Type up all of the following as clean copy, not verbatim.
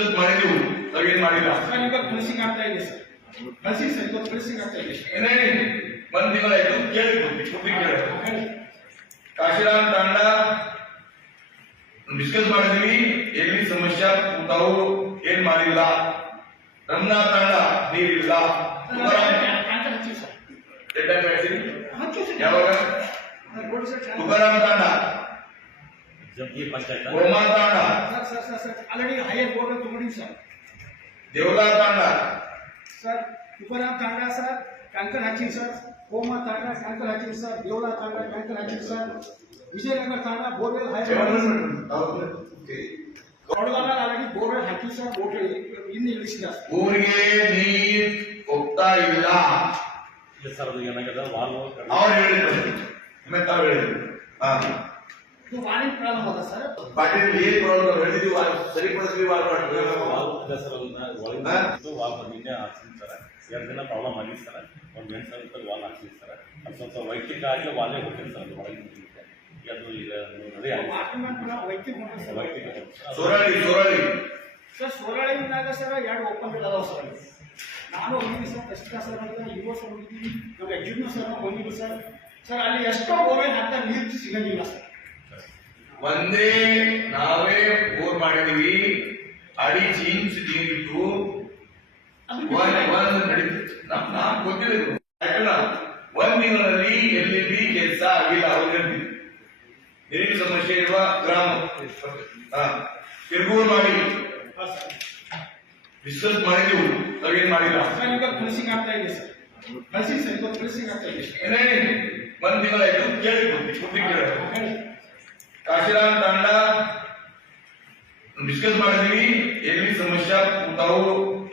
Discuss ಮಾಡಿದೆವು, ನಾವೇನ್ ಮಾಡಿಲ್ಲ. ಕಳಿಸಿಂಗ್ ಆಗ್ತಾ ಇದೆ ಸರ್, ಕಳಿಸಿ ಸರ್, ಇವತ್ತು ಕಳಿಸಿಂಗ್ ಆಗ್ತಾ ಇದೆ. ಏನೇನು ಒಂದ್ ತಿಂಗಳಾಯ್ತು, ಕೇಳಿ ಕೇಳಿ. ಕಾಶಿರಾಮ್ ತಾಂಡ ಡಿಸ್ಕಸ್ ಮಾಡಿದೀವಿ, ಎಲ್ಲಿ ಸಮಸ್ಯೆ ತಾವು ಏನ್ ಮಾಡಿಲ್ಲ. ರಂಗನಾಥ್ ತಾಂಡ ನೀರಿಲ್ಲ. ಯಾವಾಗ ತುಕಾರಾಮ್ ತಾಂಡ, ಗೋಮಾ ತಾಂಡ, ಆಲ್ರೆಡಿ ಹೈಯರ್ ಬೋರ್ಡ್ ತಗೊಂಡಿವಿ ಸರ್. ದೇವಲಾ ತಾಂಡ ಸರ್, ತುಕಾರಾಮ್ ತಾಂಡ ಸರ್ ಟ್ಯಾಂಕರ್ ಹಾಕಿವಿ ಸರ್. ಗೋಮಾ ತಾಂಡ ಟ್ಯಾಂಕರ್ ಹಾಕಿವಿ ಸರ್. ದೇವಲಾ ತಾಂಡ ಟ್ಯಾಂಕರ್ ಹಾಕಿವಿ ಸರ್. ವಿಜಯನಗರ ತಾಂಡ ಬೋರ್ವೆಲ್ ಆಲ್ರೆಡಿ ಬೋರ್ವೆಲ್ ಹಾಕಿವಿ ಸರ್. ಇನ್ನು ಇಳಿಸಿದ ಊರಿಗೆ ನೀರ್ ಹೋಗ್ತಾ ಇಲ್ಲ. ಅವ್ರು ಹೇಳಿದ್ರು, ತಾವು ಹೇಳಿದ್ರು. ವಾಣಿಜ್ಯ ಪ್ರಾರಂಭ ಅದ ಸರ್. ಪಾಟೀಲ್ ಏನ್ ಪ್ರಾಬ್ಲಮ್ ಹೇಳಿದ್ವಿ, ಸರಿಪಡಿಸ್ತೀವಿ. ನಿನ್ನೆ ಹಾಕ್ತೀನಿ ಸರ್, 2 ದಿನ ಪ್ರಾಬ್ಲಮ್ ಆಗಿದೆ ಸರ್. ಒಂದು 8,000 ರೂಪಾಯಿ ವಾಲ್ ಹಾಕ್ತೀನಿ ಸರ್. ಅದು ಸ್ವಲ್ಪ ವೈಯಕ್ತಿಕ ಆಗಿ ವಾಲೇ ಹೋಗ್ತೀನಿ ಸರ್. ಅದು ಒಳಗೆ ಅದು ಈಗ ರೆಡಿ ಆಗಿದೆ. ವೈಯಕ್ತಿಕ ಸೋರಾಳಿ ಸರ್, ಸೋರಾಳಿನಾಗ ಸರ್ 2 ಓಪನ್ ಬಿಲ್ ಅದಾವ ಸರ್. ನಾನು ಹೋಗಿದ್ವಿ ಸರ್, ಕಷ್ಟ ಸರ್ ಅಂತ ಯುವ ಸರ್ ಹೋಗಿದ್ವಿ, ನಮ್ಮ ಎಕ್ಸಿಕ್ಯೂಟಿವ್ ಸರ್ ಹೋಗಿದ್ವಿ ಸರ್. ಸರ್ ಅಲ್ಲಿ ಎಷ್ಟೋ ಬೋರ್ವೆಲ್ ಹಾಕ್ತಾ ನೀರು ಸಿಗಂಗಿಲ್ಲ ಸರ್. ಒಂದೇ ನಾವೇ ಬೋರ್ ಮಾಡಿದೀವಿ, 2.5 ಇಂಚ್ ನೀರಿತ್ತು. ನಾನ್ ಗೊತ್ತಿಲ್ಲ, ಒಂದ್ ತಿಂಗಳಲ್ಲಿ ಎಲ್ಲಿ ಕೆಲಸ ಆಗಿಲ್ಲ. ಅವ್ರಿಗೆ ನೀರಿನ ಸಮಸ್ಯೆ ಇರುವ ಗ್ರಾಮ ತಿರುಗೂರು ಮಾಡಿ ಡಿಸ್ಕಸ್ ಮಾಡಿದೆವು, ನಾವೇನ್ ಮಾಡಿಲ್ಲ. ಕಳಿಸಿಂಗ್ ಆಗ್ತಾ ಇದೆ ಸರ್, ಕಳಿಸಿ ಸರ್, ಇವತ್ತು ಕಳಿಸಿಂಗ್ ಆಗ್ತಾ ಇದೆ. ಏನೇನು ಒಂದ್ ತಿಂಗಳಾಯ್ತು, ಕೇಳಿ. ಕಾಶಿರಾಮ್ ತಾಂಡ ಡಿಸ್ಕಸ್ ಮಾಡಿದೀವಿ, ಎಲ್ಲಿ ಸಮಸ್ಯೆ ತಾವು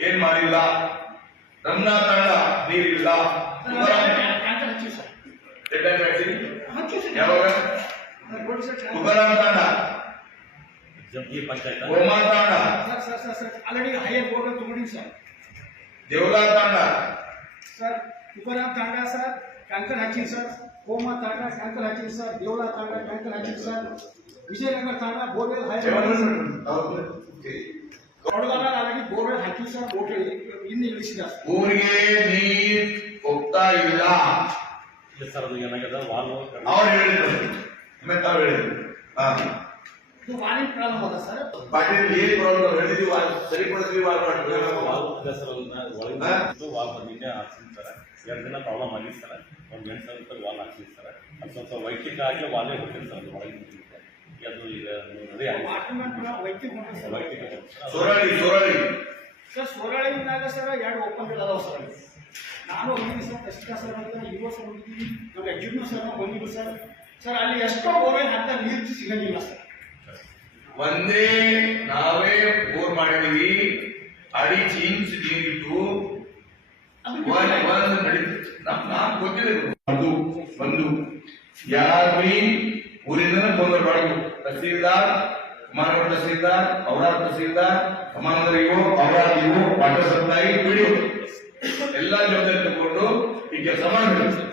ಏನ್ ಮಾಡಿಲ್ಲ. ರಂಗನಾಥ್ ತಾಂಡ ನೀರಿಲ್ಲ. ಯಾವಾಗ ತುಕಾರಾಮ್ ತಾಂಡ, ಗೋಮಾ ತಾಂಡ, ಆಲ್ರೆಡಿ ಹೈಯರ್ ಬೋರ್ಡ್ ತಗೊಂಡಿವಿ ಸರ್. ದೇವಲಾ ತಾಂಡ ಸರ್, ತುಕಾರಾಮ್ ತಾಂಡ ಸರ್ ಟ್ಯಾಂಕರ್ ಹಾಕಿವಿ ಸರ್. ಗೋಮಾ ತಾಂಡ ಟ್ಯಾಂಕರ್ ಹಾಕಿವಿ ಸರ್. ದೇವಲಾ ತಾಂಡ ಟ್ಯಾಂಕರ್ ಹಾಕಿವಿ ಸರ್. ವಿಜಯನಗರ ತಾಂಡ ಬೋರ್ವೆಲ್ ಆಲ್ರೆಡಿ ಬೋರ್ವೆಲ್ ಹಾಕಿವಿ ಸರ್. ಇನ್ನು ಇಳಿಸಿದ ಊರಿಗೆ ನೀರ್ ಹೋಗ್ತಾ ಇಲ್ಲ. ಸರ್, ಅದು ಏನಾಗಿದೆ ವಾಲ್ ಅವ್ರು ಹೇಳಿದ್ರು, ತಾವು ಹೇಳಿದ್ರು. ವಾಣಿಜ್ಯ ಪ್ರಾರಂಭ ಅದ ಸರ್. ಪಾಟೀಲ್ ಏನ್ ಪ್ರಾಬ್ಲಮ್ ಹೇಳಿದ್ವಿ, ಸರಿಪಡಿಸ್ತೀವಿ. ವಾಲ್ ನಿನ್ನೆ ಹಾಕ್ತೀನಿ ಸರ್, 2 ದಿನ ಪ್ರಾಬ್ಲಮ್ ಆಗಿದೆ ಸರ್. ಒಂದು 8,000 ರೂಪಾಯಿ ವಾಲ್ ಹಾಕ್ತೀನಿ ಸರ್. ಅದು ಸ್ವಲ್ಪ ವೈಯಕ್ತಿಕ ಆಗಿ ವಾಲೇ ಹೋಗ್ತೀನಿ ಸರ್. ಅದು ಒಳಗೆ ಅದು ಈಗ ರೆಡಿ ಆಗಿದೆ. ವೈಯಕ್ತಿಕ ಸೋರಾಳಿ ಸರ್, ಸೋರಾಳಿನಾಗ ಸರ್ 2 ಓಪನ್ ಬಿಲ್ ಅದಾವ ಸರ್. ನಾನು ಹೋಗಿದ್ವಿ ಸರ್, ಕಷ್ಟ ಸರ್ ಅಂತ ಯುವ ಸರ್ ಹೋಗಿದ್ವಿ, ನಮ್ಮ ಎಕ್ಸಿಕ್ಯೂಟಿವ್ ಸರ್ ಹೋಗಿದ್ವಿ ಸರ್. ಸರ್ ಅಲ್ಲಿ ಎಷ್ಟೋ ಬೋರ್ವೆಲ್ ಹಾಕ್ತಾ ನೀರು ಸಿಗಂಗಿಲ್ಲ ಸರ್. ಒಂದೇ ನಾವೇ ಬೋರ್ ಮಾಡಿದೀವಿ, 2.5 ಇಂಚ್ ನೀರಿತ್ತು. ನಾನ್ ಗೊತ್ತಿಲ್ಲ, ಒಂದು ಯಾರೀ ಊರಿಂದ ತೊಂದರೆ ಮಾಡುದು. ತಹಸೀಲ್ದಾರ್, ಮಾನವ ತಹಸೀಲ್ದಾರ್, ಔರಾದ್ ತಹಸೀಲ್ದಾರ್, ಕಮಾಂಡರಿಗೂ, ಔರಾದಿಗೂ, ವಾಟರ್ ಸಪ್ಲೈ, ಪಿಡಿಒ ಎಲ್ಲ ಜವಾಬ್ದಾರಿ ತಗೊಂಡು ಈ ಕೆಲಸ ಮಾಡಬೇಕು.